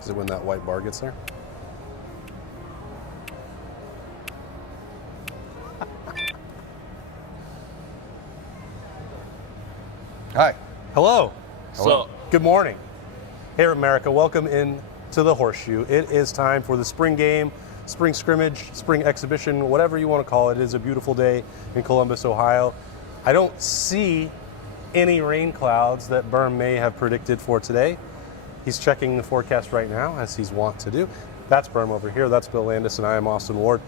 Is it when that white bar gets there? Hi. Hello. Hello. Good morning. Hey, America. Welcome in to the Horseshoe. It is time for the spring game, spring scrimmage, spring exhibition, whatever you want to call it. It is a beautiful day in Columbus, Ohio. I don't see any rain clouds that Berm may have predicted for today. He's checking the forecast right now, as he's wont to do. That's Berm over here. That's Bill Landis, and I am Austin Ward.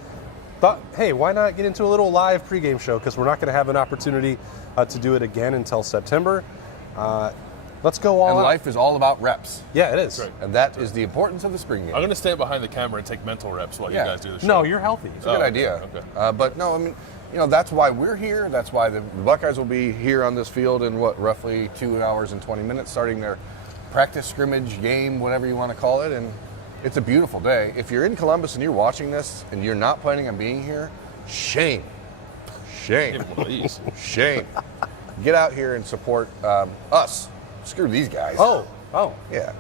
Thought, hey, why not get into a little live pregame show? Because we're not going to have an opportunity to do it again until September. Let's go on. And life is all about reps. Yeah, it is. Right. And that is the importance of the spring game. I'm going to stand behind the camera and take mental reps while you guys do the show. No, you're healthy. It's a good idea. Okay. But no, I mean, that's why we're here. That's why the Buckeyes will be here on this field in roughly 2 hours and 20 minutes, starting their practice, scrimmage, game, whatever you want to call it. And it's a beautiful day. If you're in Columbus and you're watching this and you're not planning on being here, shame. Shame. Please. Shame. Get out here and support us. Screw these guys. Oh. Yeah.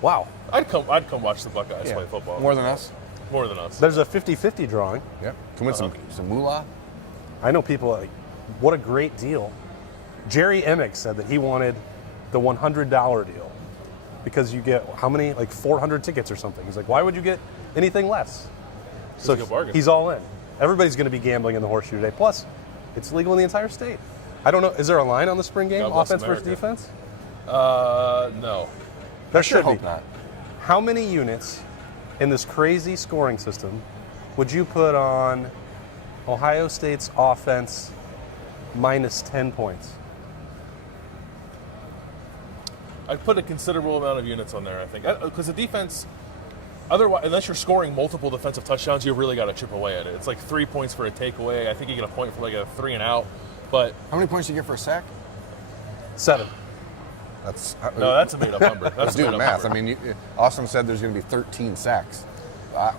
Wow. I'd come watch the Buckeyes play football. More than us? More than us. There's a 50-50 drawing. Yeah. Come win some moolah. I know people, what a great deal. Jerry Emick said that he wanted the $100 deal because you get, how many? Like 400 tickets or something. He's like, why would you get anything less? So a good bargain. he's all in. Everybody's going to be gambling in the Horseshoe today. Plus, it's legal in the entire state. I don't know, is there a line on the spring game? God bless Offense versus America. defense? No. There I sure should hope be. not. How many units in this crazy scoring system would you put on Ohio State's offense minus 10 points? I'd put a considerable amount of units on there, I think. Because the defense, otherwise, unless you're scoring multiple defensive touchdowns, you really got to chip away at it. It's like 3 points for a takeaway. I think you get a point for like a 3 and out. But How many points do you get for a sack? 7. that's a made-up number. Let's That's do a the made-up math. number. I mean, Austin said there's going to be 13 sacks.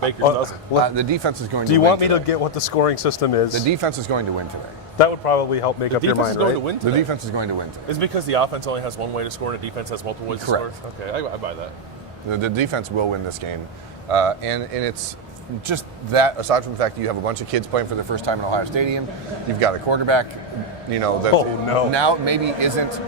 Baker's doesn't. The defense is going Do to you win want me to today. get what the scoring system is? The defense is going to win today. That would probably help make up your Defense mind, is going right? to win The today. defense is going to win today. Is it because the offense only has one way to score and the defense has multiple ways Correct. to score? Okay, I buy that. The defense will win this game. And it's just that, aside from the fact that you have a bunch of kids playing for the first time in Ohio Stadium, you've got a quarterback, that now maybe isn't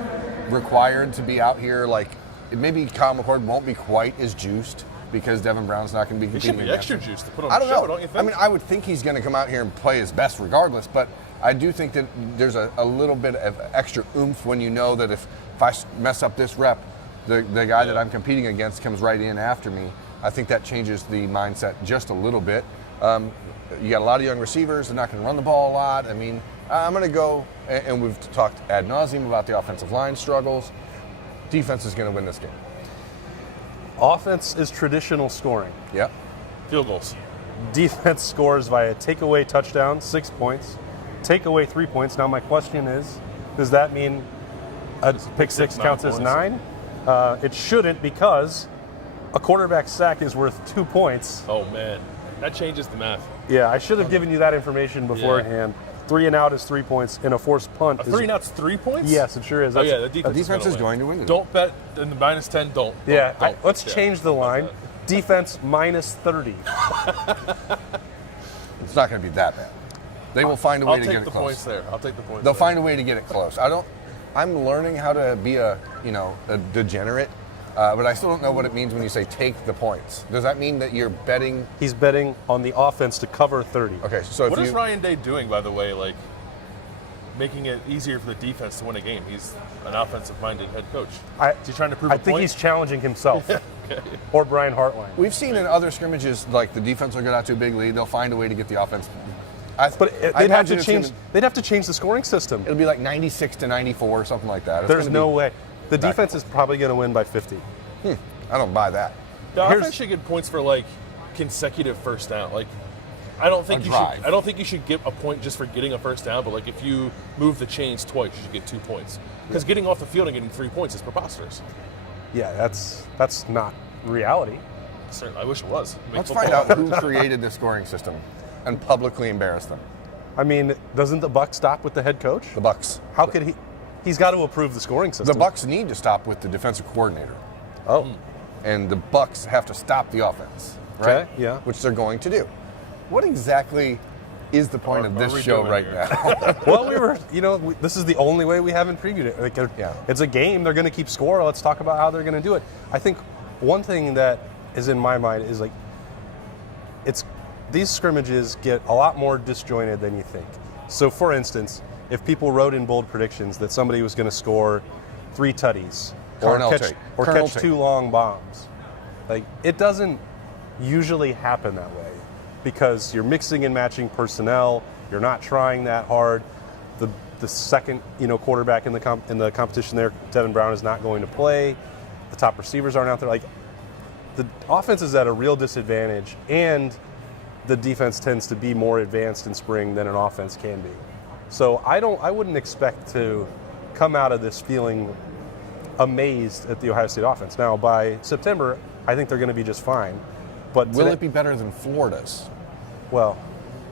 required to be out here. Like, maybe Kyle McCord won't be quite as juiced because Devin Brown's not going to be He competing. should be against extra him. juiced to put on I the don't show, know. don't you think? I mean, I would think he's going to come out here and play his best regardless, but I do think that there's a little bit of extra oomph when you know that if I mess up this rep, the guy that I'm competing against comes right in after me. I think that changes the mindset just a little bit. You got a lot of young receivers. They're not going to run the ball a lot. I mean, I'm going to go, and we've talked ad nauseum about the offensive line struggles. Defense is going to win this game. Offense is traditional scoring. Yep. Field goals. Defense scores via takeaway touchdown, 6 points. Takeaway 3 points. Now my question is, does that mean a pick six counts as 9? It shouldn't, because a quarterback sack is worth 2 points. Oh, man. That changes the math. Yeah, I should have given you that information beforehand. 3 and out is 3 points, and a forced punt A 3 and out's 3 points? Yes, it sure is. Oh, That's- yeah, the defense, The defense is going to win today. Don't bet in the minus 10, don't. Yeah, Don't. let's Yeah, change the don't bet line. that. Defense minus 30. It's not going to be that bad. They will find a way I'll to get take it the close. points there. I'll take the points They'll there. find a way to get it close. I'm learning how to be a degenerate, but I still don't know what it means when you say take the points. Does that mean that you're betting? He's betting on the offense to cover 30. Okay, so What if is you Ryan Day doing, by the way, like making it easier for the defense to win a game? He's an offensive-minded head coach. Is he trying to prove I a think point? he's challenging himself. Okay. Or Brian Hartline. we've seen in other scrimmages, like the defense will get out to a big lead, they'll find a way to get the offense. But I they'd have to imagine it's change. gonna- They'd have to change the scoring system. It'll be like 96-94 or something like that. It's There's gonna no be- way. The back defense and is probably going to win by 50. I don't buy that. The Here's- offense should get points for like consecutive first down. Like, I don't think A you drive. should. I don't think you should get a point just for getting a first down. But like, if you move the chains twice, you should get 2 points. Because getting off the field and getting 3 points is preposterous. Yeah, that's not reality. Certainly, I wish it was. Make Let's football find out better. who created the scoring system and publicly embarrass them. I mean, doesn't the Buck stop with the head coach? The Bucks. How could he? He's got to approve the scoring system. The Bucks need to stop with the defensive coordinator. Oh, and the Bucks have to stop the offense, right? Okay, yeah. Which they're going to do. What exactly is the point of this show right now? Well, this is the only way we haven't previewed it. Like, Yeah. It's a game. They're going to keep score. Let's talk about how they're going to do it. I think one thing that is in my mind is like, these scrimmages get a lot more disjointed than you think. So, for instance, if people wrote in bold predictions that somebody was going to score 3 tutties or catch 2 long bombs, like, it doesn't usually happen that way because you're mixing and matching personnel. You're not trying that hard. The second quarterback in the competition there, Devin Brown, is not going to play. The top receivers aren't out there. Like, the offense is at a real disadvantage, and the defense tends to be more advanced in spring than an offense can be. So I wouldn't expect to come out of this feeling amazed at the Ohio State offense. Now, by September, I think they're going to be just fine. But Will it be better than Florida's? Well,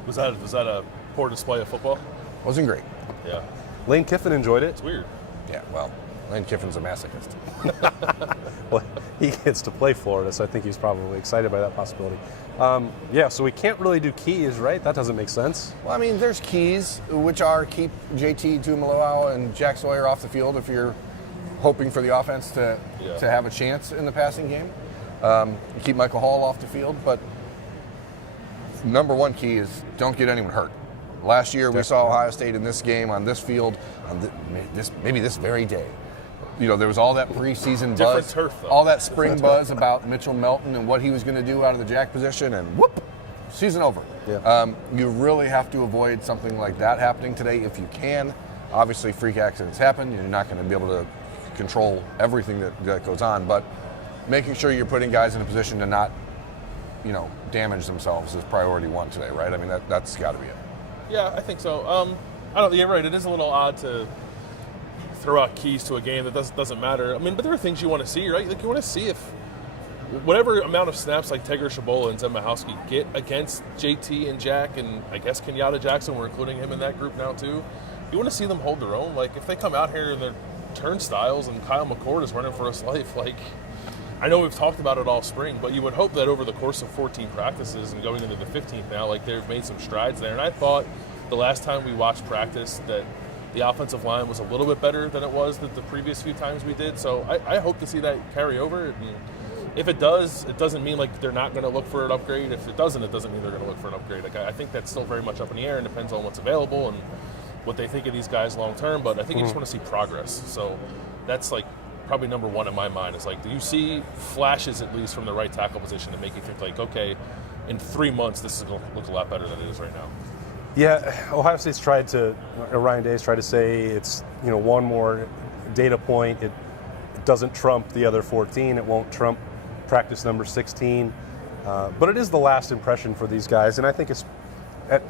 Was that a poor display of football? Wasn't great. Yeah. Lane Kiffin enjoyed it. It's weird. Yeah, well, Lane Kiffin's a masochist. Well, he gets to play Florida, so I think he's probably excited by that possibility. So we can't really do keys, right? That doesn't make sense. Well, I mean, there's keys, which are keep JT Tuimoloau and Jack Sawyer off the field if you're hoping for the offense to have a chance in the passing game. Keep Michael Hall off the field, but number one key is don't get anyone hurt. Last year we saw Ohio State in this game on this field on maybe this very day. There was all that preseason buzz, turf, though. all that spring buzz about Mitchell Melton and what he was going to do out of the jack position, and whoop, season over. Yeah. You really have to avoid something like that happening today if you can. Obviously, freak accidents happen. You're not going to be able to control everything that goes on, but making sure you're putting guys in a position to not, damage themselves is priority one today, right? I mean, that's got to be it. Yeah, I think so. You're right. It is a little odd to throw out keys to a game that doesn't matter. I mean, but there are things you want to see, right? Like, you want to see if whatever amount of snaps like Tegra Shabola and Zen Michalski get against JT and Jack, and I guess Kenyatta Jackson, we're including him in that group now too. You want to see them hold their own. Like, if they come out here and they're turnstiles and Kyle McCord is running for his life, like, I know we've talked about it all spring, but you would hope that over the course of 14 practices and going into the 15th now, like, they've made some strides there. And I thought the last time we watched practice that the offensive line was a little bit better than it was the previous few times we did. So I hope to see that carry over. And if it does, it doesn't mean like they're not going to look for an upgrade. If it doesn't mean they're going to look for an upgrade. Like, I think that's still very much up in the air and depends on what's available and what they think of these guys long term. But I think you just want to see progress. So that's like probably number one in my mind is like, do you see flashes at least from the right tackle position that make you think like, okay, in 3 months this is going to look a lot better than it is right now? Yeah, Ohio State's Ryan Day's tried to say it's, one more data point. It doesn't trump the other 14. It won't trump practice number 16. But it is the last impression for these guys, and I think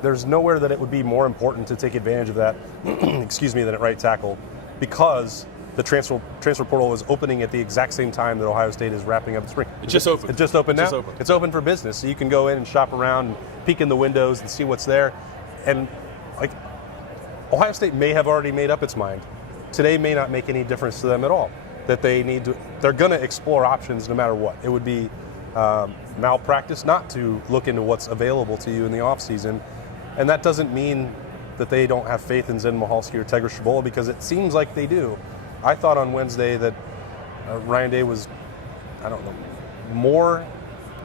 there's nowhere that it would be more important to take advantage of that, than at right tackle, because the transfer portal is opening at the exact same time that Ohio State is wrapping up spring. It just opened. It just opened now? Just opened. It's open for business, so you can go in and shop around and peek in the windows and see what's there. And, like, Ohio State may have already made up its mind. Today may not make any difference to them at all. That they're going to explore options no matter what. It would be malpractice not to look into what's available to you in the offseason. And that doesn't mean that they don't have faith in Zen Michalski or Tegra Shabola, because it seems like they do. I thought on Wednesday that Ryan Day was, more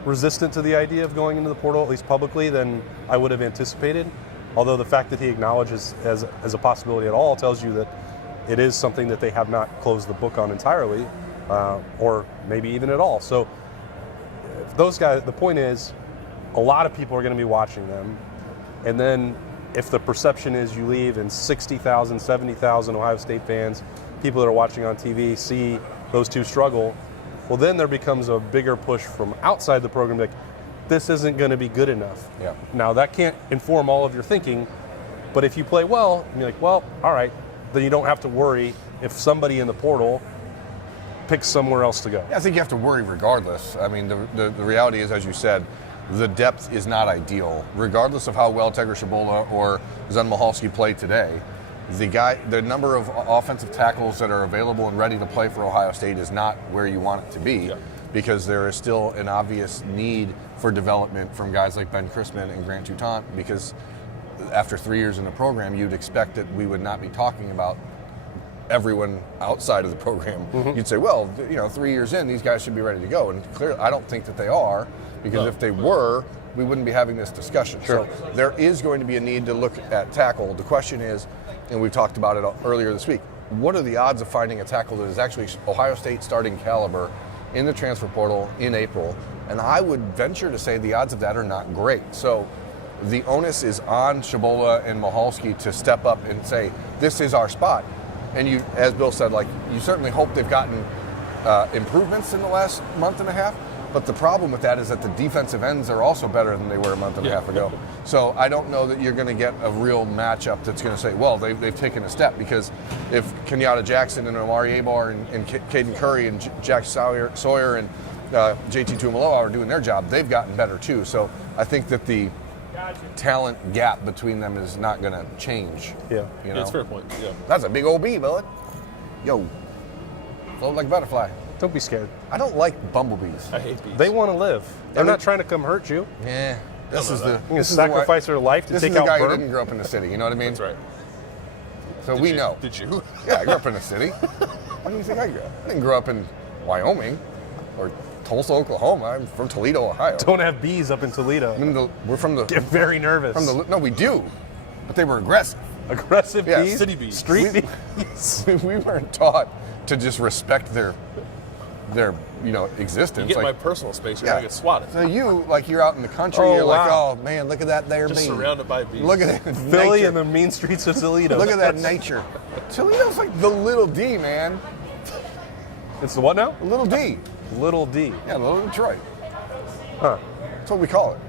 resistant to the idea of going into the portal, at least publicly, than I would have anticipated. Although the fact that he acknowledges as a possibility at all tells you that it is something that they have not closed the book on entirely, or maybe even at all. So those guys, the point is, a lot of people are going to be watching them. And then if the perception is you leave and 60,000, 70,000 Ohio State fans, people that are watching on TV, see those two struggle, well, then there becomes a bigger push from outside the program, like, this isn't going to be good enough. Yeah. Now, that can't inform all of your thinking, but if you play well, you're like, well, all right, then you don't have to worry if somebody in the portal picks somewhere else to go. Yeah, I think you have to worry regardless. I mean, the reality is, as you said, the depth is not ideal. Regardless of how well Tegra Shabola or Zen Michalski play today, the number of offensive tackles that are available and ready to play for Ohio State is not where you want it to be. Yeah. because there is still an obvious need for development from guys like Ben Chrisman and Grant Toutant, because after 3 years in the program, you'd expect that we would not be talking about everyone outside of the program. You'd say, well, 3 years in, these guys should be ready to go. And clearly, I don't think that they are, because if they were, we wouldn't be having this discussion. Sure. So there is going to be a need to look at tackle. The question is, and we talked about it earlier this week, what are the odds of finding a tackle that is actually Ohio State starting caliber in the transfer portal in April? And I would venture to say the odds of that are not great. So the onus is on Shabola and Mahalski to step up and say, this is our spot. And you, as Bill said, you certainly hope they've gotten improvements in the last month and a half. But the problem with that is that the defensive ends are also better than they were a month and a half ago. So I don't know that you're going to get a real matchup that's going to say, well, they've taken a step. Because if Kenyatta Jackson and Omari Abar and Caden Curry and Jack Sawyer and JT Tuimoloau are doing their job, they've gotten better too. So I think that the talent gap between them is not going to change. Yeah. It's a fair point. Yeah. That's a big old bee, bud. Yo, float like a butterfly. Don't be scared. I don't like bumblebees. I hate bees. They want to live. They're not trying to come hurt you. Yeah. This is You're going to sacrifice their life to this take is the out guy who Berm? didn't grow up in the city. You know what I mean? That's right. So we know. Did you? Yeah, I grew up in the city. What do you think I grew up? I didn't grow up in Wyoming or Tulsa, Oklahoma. I'm from Toledo, Ohio. Don't have bees up in Toledo. We're from the. Get very nervous. No, we do, but they were aggressive. Aggressive Yeah, bees? city bees. Street bees? We weren't taught to just respect their existence. You get my personal space, you're going to get swatted. So you're out in the country, Oh, you're like, wow. oh man, look at that there Just bee. surrounded by bees. Look at that Philly nature. and the mean streets of Toledo. Look at that nature. Toledo's like the little D, man. It's the what now? Little D. Little D. Yeah, little Detroit. Huh. That's what we call it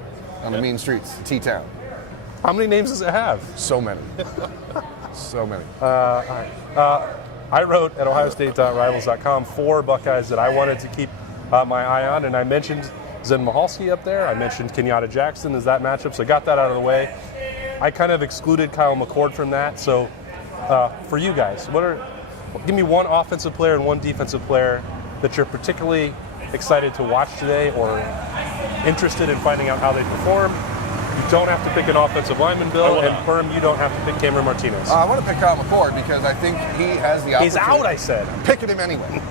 on the mean streets, T-Town. How many names does it have? So many. So many. All right. I wrote at ohiostate.rivals.com 4 Buckeyes that I wanted to keep my eye on, and I mentioned Zen Mahalski up there. I mentioned Kenyatta Jackson as that matchup, so I got that out of the way. I kind of excluded Kyle McCord from that. So for you guys, give me one offensive player and one defensive player that you're particularly excited to watch today or interested in finding out how they perform. You don't have to pick an offensive lineman, Bill, and Perm, you don't have to pick Cameron Martinez. I want to pick Kyle McCord because I think he has the opportunity. He's out, I said. I'm picking him anyway.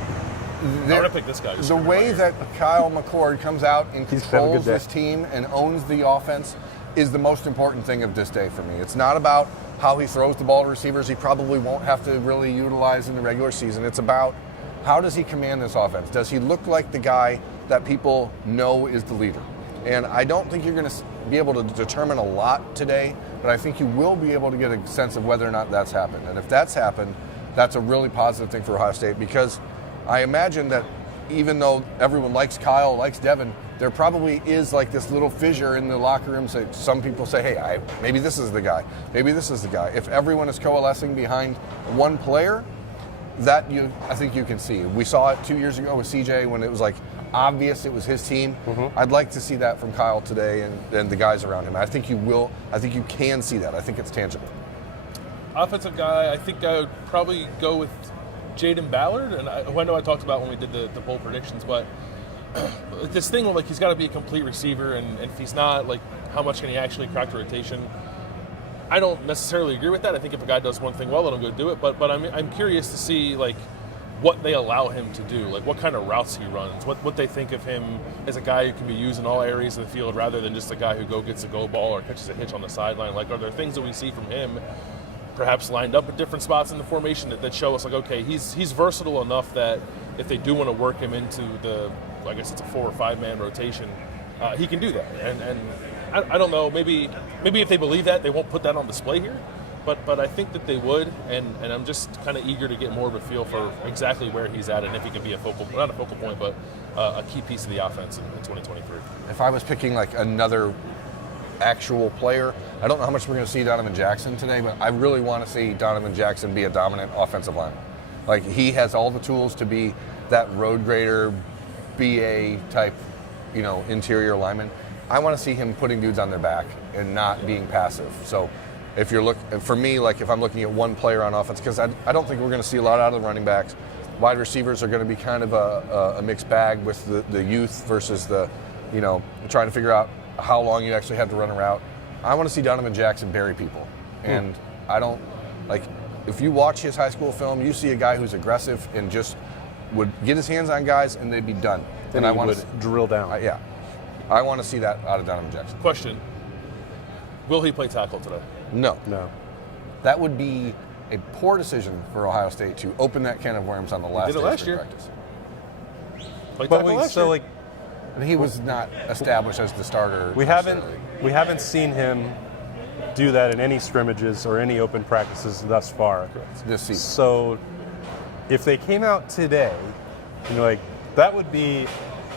I'm going to pick this guy. The way that Kyle McCord comes out and He's having a good controls day. this team and owns the offense is the most important thing of this day for me. It's not about how he throws the ball to receivers he probably won't have to really utilize in the regular season. It's about how does he command this offense? Does he look like the guy that people know is the leader? And I don't think you're going to be able to determine a lot today, but I think you will be able to get a sense of whether or not that's happened. And if that's happened, that's a really positive thing for Ohio State, because I imagine that even though everyone likes Kyle, likes Devin, there probably is like this little fissure in the locker room. So some people say, hey, maybe this is the guy. Maybe this is the guy. If everyone is coalescing behind one player, I think you can see. We saw it 2 years ago with CJ when it was like obvious it was his team. I'd like to see that from Kyle today and the guys around him. I think you will. I think you can see that. I think it's tangible. Offensive guy, I think I would probably go with Jaden Ballard. And I know I talked about when we did the bowl predictions, but this thing where he's got to be a complete receiver, and if he's not, how much can he actually crack the rotation? I don't necessarily agree with that. I think if a guy does one thing well, let him go do it. But I'm curious to see what they allow him to do, what kind of routes he runs, what they think of him as a guy who can be used in all areas of the field rather than just a guy who gets a go ball or catches a hitch on the sideline. Are there things that we see from him, perhaps lined up at different spots in the formation that show us okay, he's versatile enough that if they do want to work him into the, I guess it's a 4 or 5 man rotation, he can do that. And I don't know, maybe if they believe that, they won't put that on display here. But I think that they would, and I'm just kind of eager to get more of a feel for exactly where he's at and if he can be not a focal point, but a key piece of the offense in 2023. If I was picking another actual player, I don't know how much we're going to see Donovan Jackson today, but I really want to see Donovan Jackson be a dominant offensive lineman. He has all the tools to be that road grader, BA type, interior lineman. I want to see him putting dudes on their back and not being passive. So if you're if I'm looking at one player on offense, because I don't think we're going to see a lot out of the running backs. wide receivers are going to be kind of a mixed bag with the youth versus the, trying to figure out how long you actually have to run a route. I want to see Donovan Jackson bury people. And I don't, if you watch his high school film, you see a guy who's aggressive and just would get his hands on guys and they'd be done. And I want to drill down. I want to see that out of Donovan Jackson. Question: will he play tackle today? No. That would be a poor decision for Ohio State to open that can of worms on the last day of spring practice. Played tackle last year. And he was not established as the starter. We haven't seen him do that in any scrimmages or any open practices thus far this season. So if they came out today, that would be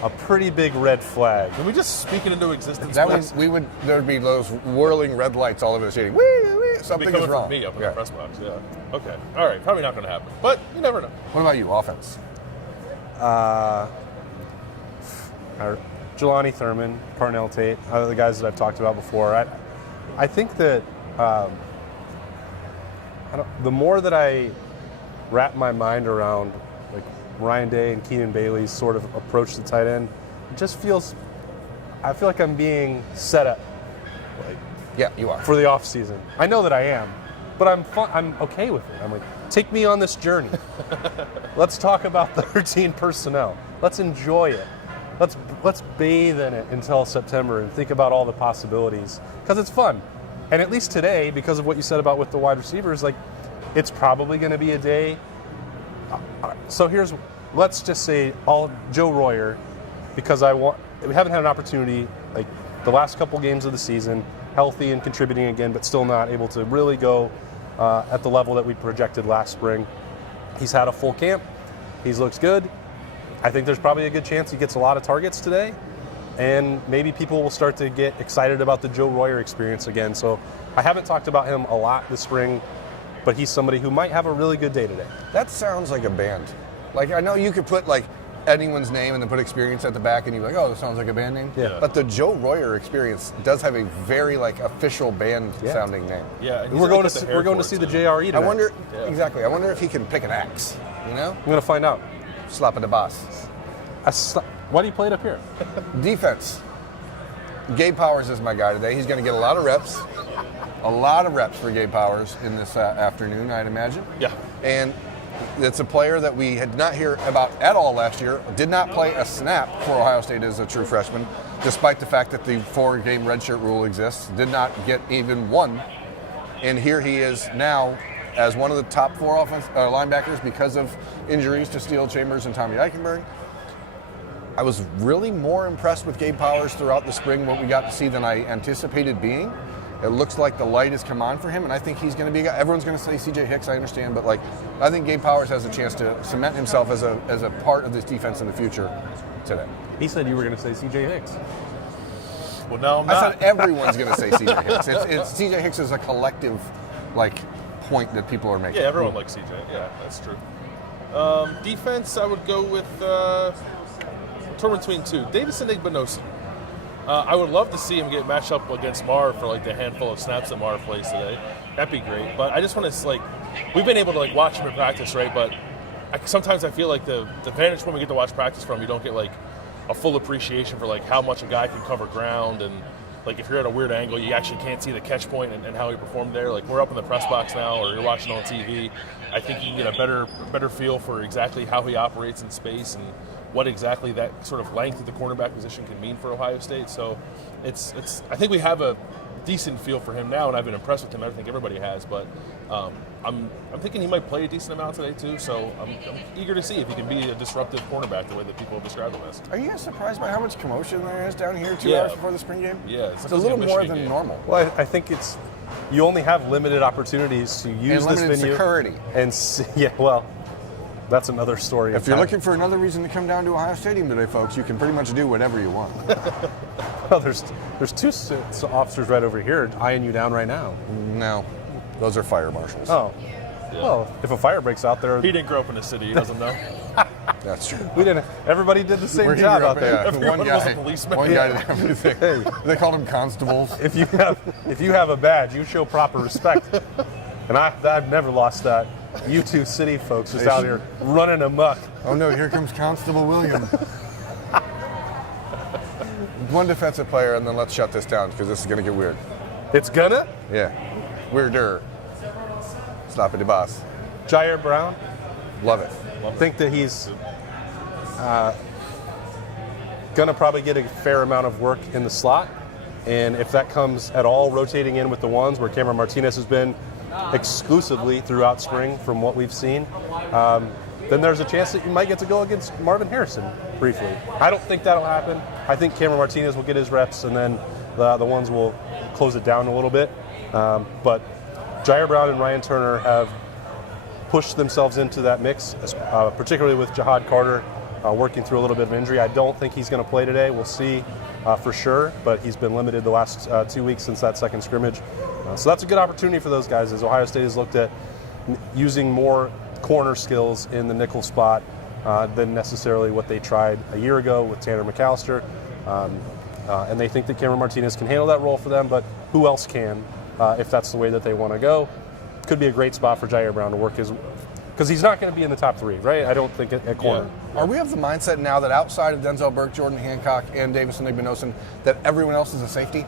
a pretty big red flag. Can we just speak it into existence? There'd be those whirling red lights all over the stadium. Something is wrong. From me up in the press box. Yeah. Okay. All right. Probably not going to happen, but you never know. What about you, offense? Jelani Thurman, Parnell Tate, the guys that I've talked about before. I think that the more that I wrap my mind around Ryan Day and Keenan Bailey's sort of approach to tight end, it just I feel like I'm being set up. Yeah, you are. For the off season. I know that I am, but I'm okay with it. I'm like, take me on this journey. Let's talk about the 13 personnel. Let's enjoy it. Let's bathe in it until September and think about all the possibilities, because it's fun. And at least today, because of what you said about with the wide receivers, it's probably going to be a day. So let's just say Joe Royer, because we haven't had an opportunity the last couple games of the season, healthy and contributing again, but still not able to really go at the level that we projected last spring. He's had a full camp. He looks good. I think there's probably a good chance he gets a lot of targets today, and maybe people will start to get excited about the Joe Royer experience again. So I haven't talked about him a lot this spring, but he's somebody who might have a really good day today. That sounds like a band. I know you could put anyone's name and then put experience at the back and you're like, oh, that sounds like a band name. Yeah. But the Joe Royer experience does have a very official band sounding name. Yeah. And we're going to see the JRE tonight. I wonder exactly. I wonder if he can pick an axe. I'm going to find out. Slap at the boss. Why do you play it up here? Defense. Gabe Powers is my guy today. He's going to get a lot of reps. A lot of reps for Gabe Powers in this afternoon, I'd imagine. Yeah. And it's a player that we had not hear about at all last year. Did not play a snap for Ohio State as a true freshman, despite the fact that the 4-game redshirt rule exists. Did not get even one. And here he is now as one of the top 4 linebackers because of injuries to Steele Chambers and Tommy Eichenberg. I was really more impressed with Gabe Powers throughout the spring, what we got to see, than I anticipated being. It looks like the light has come on for him, and I think he's going to be a guy. Everyone's going to say C.J. Hicks, I understand, but I think Gabe Powers has a chance to cement himself as a part of this defense in the future today. He said you were going to say C.J. Hicks. Well, no, I'm not. I thought everyone's going to say C.J. Hicks. C.J. Hicks is a collective point that people are making. Yeah, everyone likes C.J. Yeah, that's true. Defense, I would go with torn between 2. Davison Igbinosun. I would love to see him get matched up against Marv for the handful of snaps that Marv plays today. That'd be great. But I just want to we've been able to watch him in practice, right? But sometimes I feel like the vantage point we get to watch practice from, you don't get a full appreciation for how much a guy can cover ground, and if you're at a weird angle, you actually can't see the catch point and how he performed there. We're up in the press box now, or you're watching on TV. I think you can get a better feel for exactly how he operates in space and what exactly that sort of length of the cornerback position can mean for Ohio State. So it's I think we have a decent feel for him now, and I've been impressed with him. I think everybody has, but I'm thinking he might play a decent amount today too. So I'm eager to see if he can be a disruptive cornerback the way that people have described him as. Are you guys surprised by how much commotion there is down here 2 hours before the spring game? Yeah, it's a little more than normal. Well, I think you only have limited opportunities to use this venue. Security. And that's another story. If you're looking for another reason to come down to Ohio Stadium today, folks, you can pretty much do whatever you want. Well, there's 2 officers right over here eyeing you down right now. No, those are fire marshals. Oh. Yeah. Well, if a fire breaks out there... He didn't grow up in the city. He doesn't know. That's true. We didn't. Everybody did the same job out there. Yeah, one guy did everything. Hey. They called them constables. If you have a badge, you show proper respect. And I've never lost that. U2 City folks just out here running amok. Oh no, here comes Constable William. One defensive player, and then let's shut this down because this is going to get weird. It's gonna? Yeah. Weirder. Stop it, the boss. Jair Brown, Love it. think that he's gonna probably get a fair amount of work in the slot. And if that comes at all rotating in with the ones where Cameron Martinez has been exclusively throughout spring from what we've seen, then there's a chance that you might get to go against Marvin Harrison briefly. I don't think that'll happen. I think Cameron Martinez will get his reps and then the ones will close it down a little bit. But Jair Brown and Ryan Turner have pushed themselves into that mix, particularly with Jihad Carter working through a little bit of injury. I don't think he's going to play today. We'll see for sure, but he's been limited the last 2 weeks since that second scrimmage. So that's a good opportunity for those guys as Ohio State has looked at using more corner skills in the nickel spot than necessarily what they tried a year ago with Tanner McAllister. And they think that Cameron Martinez can handle that role for them, but who else can if that's the way that they want to go? Could be a great spot for Jair Brown to work his, because he's not going to be in the top three, right? I don't think at corner. Are we of the mindset now that outside of Denzel Burke, Jordan Hancock, and Davison Igbinosun, that everyone else is a safety?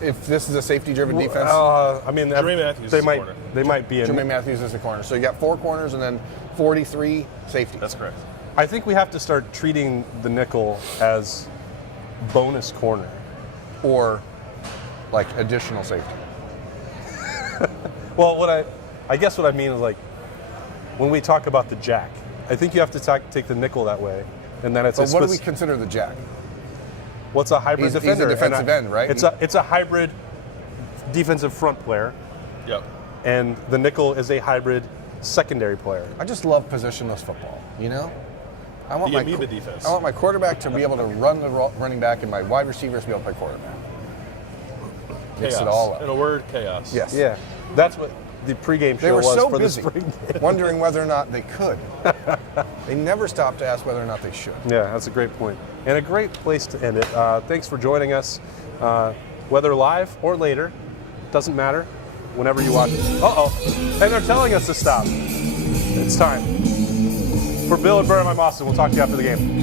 If this is a safety-driven defense? I mean, Jermaine Matthews they is a might corner. they might be in. Jermaine Matthews is a corner. So you got 4 corners and then 43 safeties. That's correct. I think we have to start treating the nickel as bonus corner. Or like additional safety. Well, I guess what I mean is like when we talk about the jack, I think you have to take the nickel that way, and then it's But what do we consider the jack? what's a hybrid He's a defender? defensive end, right? It's a hybrid defensive front player, Yep. and the nickel is a hybrid secondary player. I just love positionless football, you know? I want The amoeba defense. I want my quarterback to be able to run the running back and my wide receivers to be able to play quarterback. Mix Chaos. it all up. In a word, chaos. Yes. Yeah, that's what the pregame They show were was so for busy the spring game. wondering whether or not they could. They never stopped to ask whether or not they should. Yeah, that's a great point. And a great place to end it. Thanks for joining us, whether live or later. Doesn't matter, whenever you watch it. Uh-oh, and they're telling us to stop. It's time. For Bill and Birmingham, I'm Austin. We'll talk to you after the game.